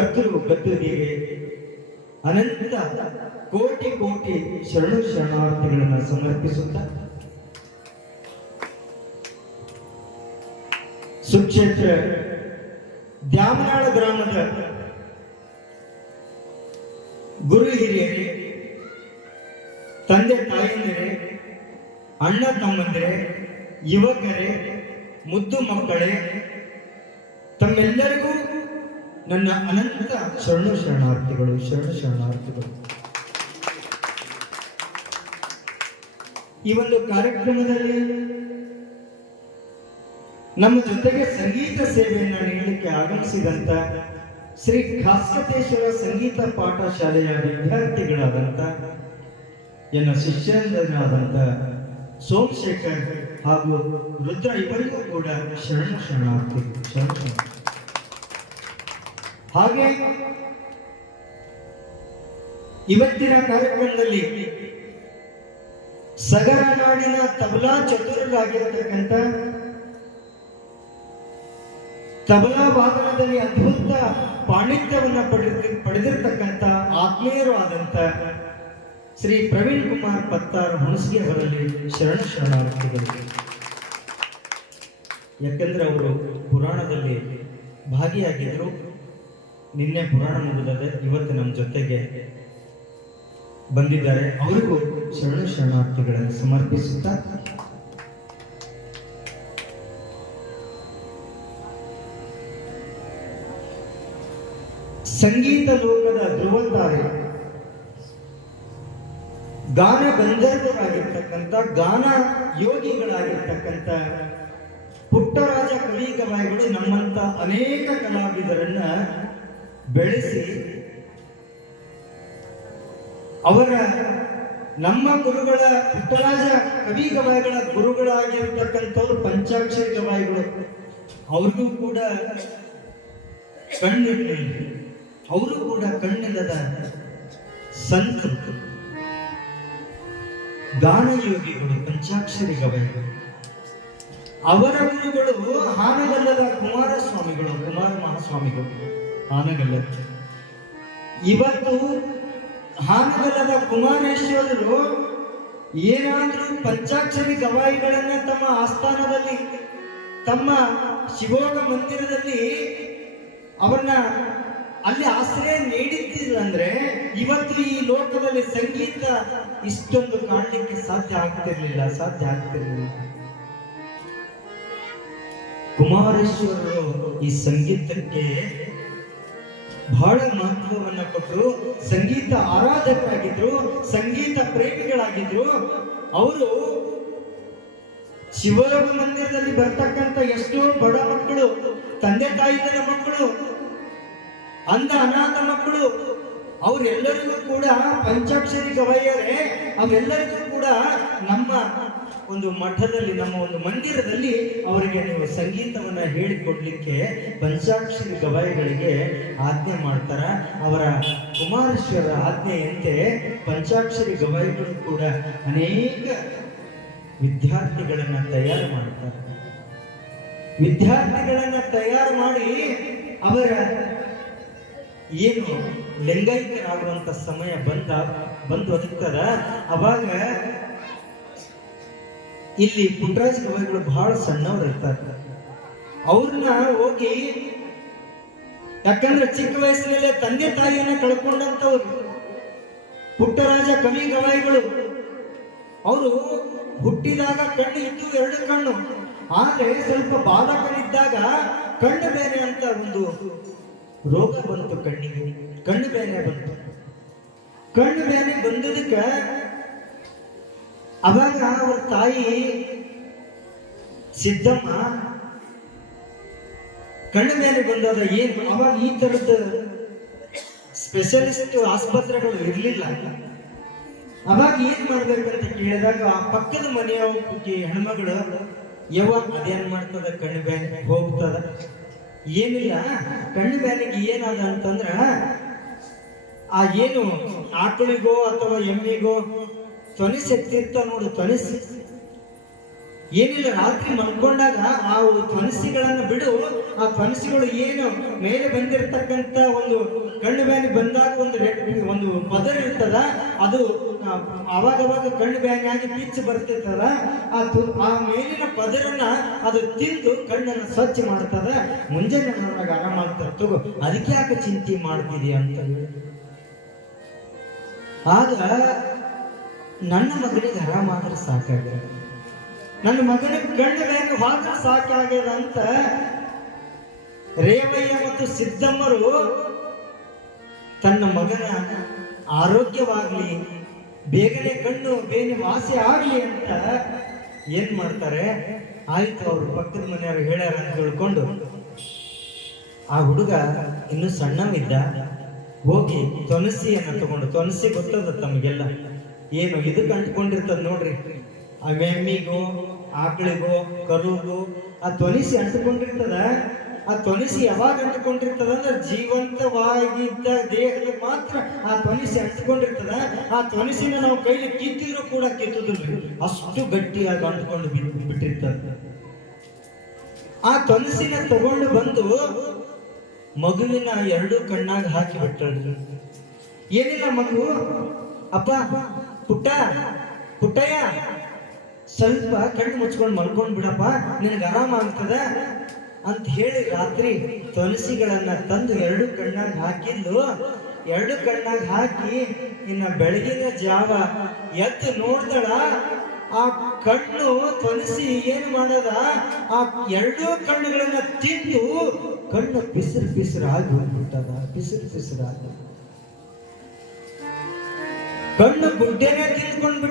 ಕರ್ತರು ಗದ್ದುಗೆ ಅನಂತ ಕೋಟಿ ಕೋಟಿ ಶರಣು ಶರಣಾರ್ಥಿಗಳನ್ನು ಸಮರ್ಪಿಸುತ್ತಾ ಸುಕ್ಷೇತ್ರ ದ್ಯಾಮನಾಳ ಗ್ರಾಮದ ಗುರು ಹಿರಿಯರೇ, ತಂದೆ ತಾಯಂದಿರೇ, ಅಣ್ಣ ತಮ್ಮಂದಿರೇ, ಯುವಕರೇ, ಮುದ್ದು ಮಕ್ಕಳೇ, ತಮ್ಮೆಲ್ಲರಿಗೂ ನನ್ನ ಅನಂತ ಶರಣು ಶರಣಾರ್ಥಿಗಳು. ಈ ಒಂದು ಕಾರ್ಯಕ್ರಮದಲ್ಲಿ ನಮ್ಮ ಜೊತೆಗೆ ಸಂಗೀತ ಸೇವೆಯನ್ನು ನೀಡಲಿಕ್ಕೆ ಆಗಮಿಸಿದಂತ ಶ್ರೀ ಖಾಸ್ಕತೇಶ್ವರ ಸಂಗೀತ ಪಾಠ ಶಾಲೆಯ ವಿದ್ಯಾರ್ಥಿಗಳಾದಂಥ ಎನ್ನ ಶಿಷ್ಯರಾದಂಥ ಸೋಮಶೇಖರ್ ಹಾಗೂ ರುದ್ರ ಇವರಿಗೂ ಕೂಡ ಶರಣಾರ್ಥಿಗಳು. ಹಾಗೆ ಇವತ್ತಿನ ಕಾರ್ಯಕ್ರಮದಲ್ಲಿ ಸಗರ ನಾಡಿನ ತಬಲಾ ಚತುರರಾಗಿರತಕ್ಕಂಥ, ತಬಲಾ ವಾದನದಲ್ಲಿ ಅದ್ಭುತ ಪಾಂಡಿತ್ಯವನ್ನು ಪಡೆದಿರತಕ್ಕಂಥ ಆತ್ಮೀಯರು ಆದಂಥ ಶ್ರೀ ಪ್ರವೀಣ್ ಕುಮಾರ್ ಪತ್ತಾರ್ ಹುಣಸಗಿ ಅವರಲ್ಲಿ ಶರಣಾರ್ಥಿಗಳು. ಯಾಕಂದ್ರೆ ಅವರು ಪುರಾಣದಲ್ಲಿ ಭಾಗಿಯಾಗಿದ್ರು. ನಿನ್ನೆ ಪುರಾಣ ಮುಗಿದದೆ, ಇವತ್ತು ನಮ್ಮ ಜೊತೆಗೆ ಬಂದಿದ್ದಾರೆ. ಅವರಿಗೂ ಶರಣಾರ್ಥಿಗಳನ್ನು ಸಮರ್ಪಿಸುತ್ತಾ ಸಂಗೀತ ಲೋಕದ ಧ್ರುವತಾರೆ, ಗಾನ ಗಂಧರ್ವರಾಗಿರ್ತಕ್ಕಂಥ, ಗಾನ ಯೋಗಿಗಳಾಗಿರ್ತಕ್ಕಂಥ ಪುಟ್ಟರಾಜ ಕವಿ ಗವಾಯಿಗಳು ನಮ್ಮಂತ ಅನೇಕ ಕಲಾವಿದರನ್ನ ಬೆಳೆಸಿ ಅವರ ನಮ್ಮ ಗುರುಗಳ ಪುಟ್ಟರಾಜ ಕವಿ ಗವಾಯಿಗಳ ಗುರುಗಳಾಗಿರ್ತಕ್ಕಂಥವ್ರು ಪಂಚಾಕ್ಷರಿ ಗವಾಯಿಗಳು. ಅವ್ರಿಗೂ ಕೂಡ ಅವರು ಕೂಡ ಕಣ್ಣಿಲ್ಲದ ಸಂತರು, ಗಾನಯೋಗಿಗಳು, ಪಂಚಾಕ್ಷರಿ ಗವಾಯಿಗಳು. ಅವರ ಗುರುಗಳು ಹಾನಗಲ್ಲದ ಕುಮಾರ ಮಹಾಸ್ವಾಮಿಗಳು ಹಾನಗಲ್ಲ. ಇವತ್ತು ಹಾನಗಲ್ಲದ ಕುಮಾರೇಶ್ವರರು ಏನಾದ್ರೂ ಪಂಚಾಕ್ಷರಿ ಗವಾಯಿಗಳನ್ನ ತಮ್ಮ ಆಸ್ಥಾನದಲ್ಲಿ, ತಮ್ಮ ಶಿವೋಗ ಮಂದಿರದಲ್ಲಿ ಅವರನ್ನ ಅಲ್ಲಿ ಆಶ್ರಯ ನೀಡಿದ್ದಿಲ್ಲ ಅಂದ್ರೆ ಇವತ್ತು ಈ ಲೋಕದಲ್ಲಿ ಸಂಗೀತ ಇಷ್ಟೊಂದು ಕಾಣಲಿಕ್ಕೆ ಸಾಧ್ಯ ಆಗ್ತಿರ್ಲಿಲ್ಲ. ಕುಮಾರೇಶ್ವರರು ಈ ಸಂಗೀತಕ್ಕೆ ಬಹಳ ಮಹತ್ವವನ್ನ ಕೊಟ್ಟರು. ಸಂಗೀತ ಆರಾಧಕರಾಗಿದ್ರು, ಸಂಗೀತ ಪ್ರೇಮಿಗಳಾಗಿದ್ರು. ಅವರು ಶಿವಯೋಗ ಮಂದಿರದಲ್ಲಿ ಬರ್ತಕ್ಕಂಥ ಎಷ್ಟೋ ಬಡ ಮಕ್ಕಳು, ತಂದೆ ತಾಯಿಗಳ ಮಕ್ಕಳು, ಅಂಧ ಅನಾಥ ಮಕ್ಕಳು, ಅವರೆಲ್ಲರಿಗೂ ಕೂಡ ಪಂಚಾಕ್ಷರಿ ಗವಾಯಿಯರೇ, ಅವೆಲ್ಲರಿಗೂ ಕೂಡ ನಮ್ಮ ಒಂದು ಮಠದಲ್ಲಿ, ನಮ್ಮ ಒಂದು ಮಂದಿರದಲ್ಲಿ ಅವರಿಗೆ ನೀವು ಸಂಗೀತವನ್ನ ಹೇಳಿಕೊಡ್ಲಿಕ್ಕೆ ಪಂಚಾಕ್ಷರಿ ಗವಾಯಿಗಳಿಗೆ ಆಜ್ಞೆ ಮಾಡ್ತಾರ. ಅವರ ಕುಮಾರೇಶ್ವರ ಆಜ್ಞೆಯಂತೆ ಪಂಚಾಕ್ಷರಿ ಗವಾಯಿಗಳು ಕೂಡ ಅನೇಕ ವಿದ್ಯಾರ್ಥಿಗಳನ್ನ ತಯಾರು ಮಾಡ್ತಾರೆ. ವಿದ್ಯಾರ್ಥಿಗಳನ್ನ ತಯಾರು ಮಾಡಿ ಅವರ ಏನು ಲಿಂಗೈಕ್ಯರಾಗುವಂತ ಸಮಯ ಬಂದು ಒದಗ್ತದ. ಅವಾಗ ಇಲ್ಲಿ ಪುಟ್ಟರಾಜ ಗವಾಯಿಗಳು ಬಹಳ ಸಣ್ಣವ್ರು ಇರ್ತಾರೆ. ಅವ್ರನ್ನ ಹೋಗಿ, ಯಾಕಂದ್ರೆ ಚಿಕ್ಕ ವಯಸ್ಸಿನಲ್ಲೇ ತಂದೆ ತಾಯಿಯನ್ನ ಕಳ್ಕೊಂಡಂತವ್ರು ಪುಟ್ಟರಾಜ ಕವಿ ಗವಾಯಿಗಳು. ಅವರು ಹುಟ್ಟಿದಾಗ ಕಣ್ಣು ಇದ್ದು 2 ಕಣ್ಣು, ಆದ್ರೆ ಸ್ವಲ್ಪ ಬಾಲಕನಿದ್ದಾಗ ಕಣ್ಣು ಬೇನೆ ಅಂತ ಒಂದು ರೋಗ ಬಂತು ಕಣ್ಣಿಗೆ. ಕಣ್ಣು ಬೇನೆ ಬಂದದಕ್ಕೆ ಅವಾಗ ಅವ್ರ ತಾಯಿ ಸಿದ್ದಮ್ಮ ಕಣ್ಣು ಮೇಲೆ ಬಂದದ ಏನು, ಅವಾಗ ಈ ತರದ ಸ್ಪೆಷಲಿಸ್ಟ್ ಆಸ್ಪತ್ರೆಗಳು ಇರ್ಲಿಲ್ಲ. ಅವಾಗ ಏನ್ ಮಾಡ್ಬೇಕಂತ ಕೇಳಿದಾಗ ಆ ಪಕ್ಕದ ಮನೆಯ ಹೆಣ್ಮಗಳು, ಅದೇನ್ ಮಾಡ್ತದ, ಕಣ್ಣು ಬ್ಯಾನಿಗೆ ಹೋಗ್ತದ, ಏನಿಲ್ಲ ಕಣ್ಣು ಬ್ಯಾನಿಗೆ ಏನದ ಅಂತಂದ್ರ ಆ ಏನು ಆಕಳಿಗೋ ಅಥವಾ ಎಮ್ಮಿಗೋ ತೊನಿಸಿ ಎತ್ತಿರ್ತ ನೋಡು, ತೊನಿಸಿ ಏನಿಲ್ಲ, ರಾತ್ರಿ ಮಲ್ಕೊಂಡಾಗ ಆ ತ್ವನಸಿಗಳನ್ನ ಬಿಡು, ಆ ತ್ವನಸಿಗಳು ಏನು ಮೇಲೆ ಬಂದಿರತಕ್ಕಂತ ಒಂದು ಕಣ್ಣು ಬ್ಯಾನಿ ಬಂದಾಗ ಒಂದು ಪದರ ಇರ್ತದ, ಅದು ಅವಾಗವಾಗ ಕಣ್ಣು ಬ್ಯಾನಿ ಆಗಿ ಪಿಚ್ಚು ಬರ್ತಿರ್ತದ, ಆ ಮೇಲಿನ ಪದರನ್ನ ಅದು ತಿಂದು ಕಣ್ಣನ್ನು ಸ್ವಚ್ಛ ಮಾಡ್ತದ, ಮುಂಜಾನೆ ನನಗೆ ಆರಾಮ ಆಗ್ತದೆ ತಗೋ, ಅದಕ್ಕೆ ಯಾಕೆ ಚಿಂತೆ ಮಾಡ್ತಿದೀಯ ಅಂತ ಹೇಳಿ. ಆಗ ನನ್ನ ಮಗನಿಗೆ ಆರಾಮಾದ್ರೆ ಸಾಕಾಗ್ಯದ, ನನ್ನ ಮಗನಿಗೆ ಕಣ್ಣು ಬ್ಯಾನಿ ಹೋದ್ರೆ ಸಾಕಾಗ್ಯದ ಅಂತ ರೇವಯ್ಯ ಮತ್ತು ಸಿದ್ದಮ್ಮರು ತನ್ನ ಮಗನ ಆರೋಗ್ಯವಾಗ್ಲಿ, ಬೇಗನೆ ಕಣ್ಣು ಬೇನೆ ವಾಸಿ ಆಗ್ಲಿ ಅಂತ ಏನ್ ಮಾಡ್ತಾರೆ, ಆಯ್ತು ಅವ್ರ ಪಕ್ಕದ ಮನೆಯವ್ರು ಹೇಳ್ಯಾರ ಅಂತ ತಿಳ್ಕೊಂಡು ಆ ಹುಡುಗ ಇನ್ನು ಸಣ್ಣವಿದ್ದ, ಹೋಗಿ ತುಳಸಿಯನ್ನ ತಗೊಂಡು, ತುಳಸಿ ಗೊತ್ತದ ತಮಗೆಲ್ಲ, ಏನು ಇದಕ್ಕೆ ಅಂಟ್ಕೊಂಡಿರ್ತದ ನೋಡ್ರಿ, ಆ ಎಮ್ಮಿಗೋ ಆಕಳಿಗೋ ಕರುಗೂ ಆ ತುಳಸಿ ಅಂಟ್ಕೊಂಡಿರ್ತದ. ಆ ತುಳಸಿ ಯಾವಾಗ ಅಂಟಿಕೊಂಡಿರ್ತದ ಅಂದ್ರೆ ಜೀವಂತವಾಗಿದ್ದ ದೇಹದಲ್ಲಿ ಮಾತ್ರ ಆ ತುಳಸಿ ಅಂಟಿಕೊಂಡಿರ್ತದ. ಆ ತುಳಸಿನ ನಾವು ಕೈಲಿ ಕಿತ್ತಿದ್ರು ಕೂಡ ಕಿತ್ತುದಿಲ್ಲ, ಅಷ್ಟು ಗಟ್ಟಿಯಾಗಿ ಅಂಟ್ಕೊಂಡು ಬಿಟ್ಟಿರ್ತದ. ಆ ತುಳಸಿನ ತಗೊಂಡು ಬಂದು ಮಗುವಿನ ಎರಡು ಕಣ್ಣಾಗ ಹಾಕಿ ಬಿಟ್ಟಳು. ಏನಿಲ್ಲ ಮಗು, ಅಪ್ಪ ಪುಟ್ಟಯ್ಯ ಸ್ವಲ್ಪ ಕಣ್ಣು ಮುಚ್ಕೊಂಡು ಮಲ್ಕೊಂಡ್ ಬಿಡಪ್ಪ, ನಿನಗೆ ಆರಾಮ ಆಗ್ತದ ಅಂತ ಹೇಳಿ ರಾತ್ರಿ ತುಳಸಿಗಳನ್ನ ತಂದು ಎರಡು ಕಣ್ಣಾಗ ಹಾಕಿದ್ದು. ಎರಡು ಕಣ್ಣಾಗ ಹಾಕಿ ಇನ್ನ ಬೆಳಗಿನ ಜಾವ ಎದ್ದು ನೋಡ್ದಳ, ಆ ಕಣ್ಣು ತುಳಸಿ ಏನ್ ಮಾಡದ, ಆ ಎರಡೂ ಕಣ್ಣುಗಳನ್ನ ತಿಂದು ಕಣ್ಣು ಪಿಸಿರಾಗಿ ಹೋಗ್ಬಿಟ್ಟದ, ಪಿಸಿರಾಗಿ ಕಣ್ಣು ಗುಡ್ಡೆನೆ ತಿಂದ್ಕೊಂಡ್ಬಿಟ್ಟ.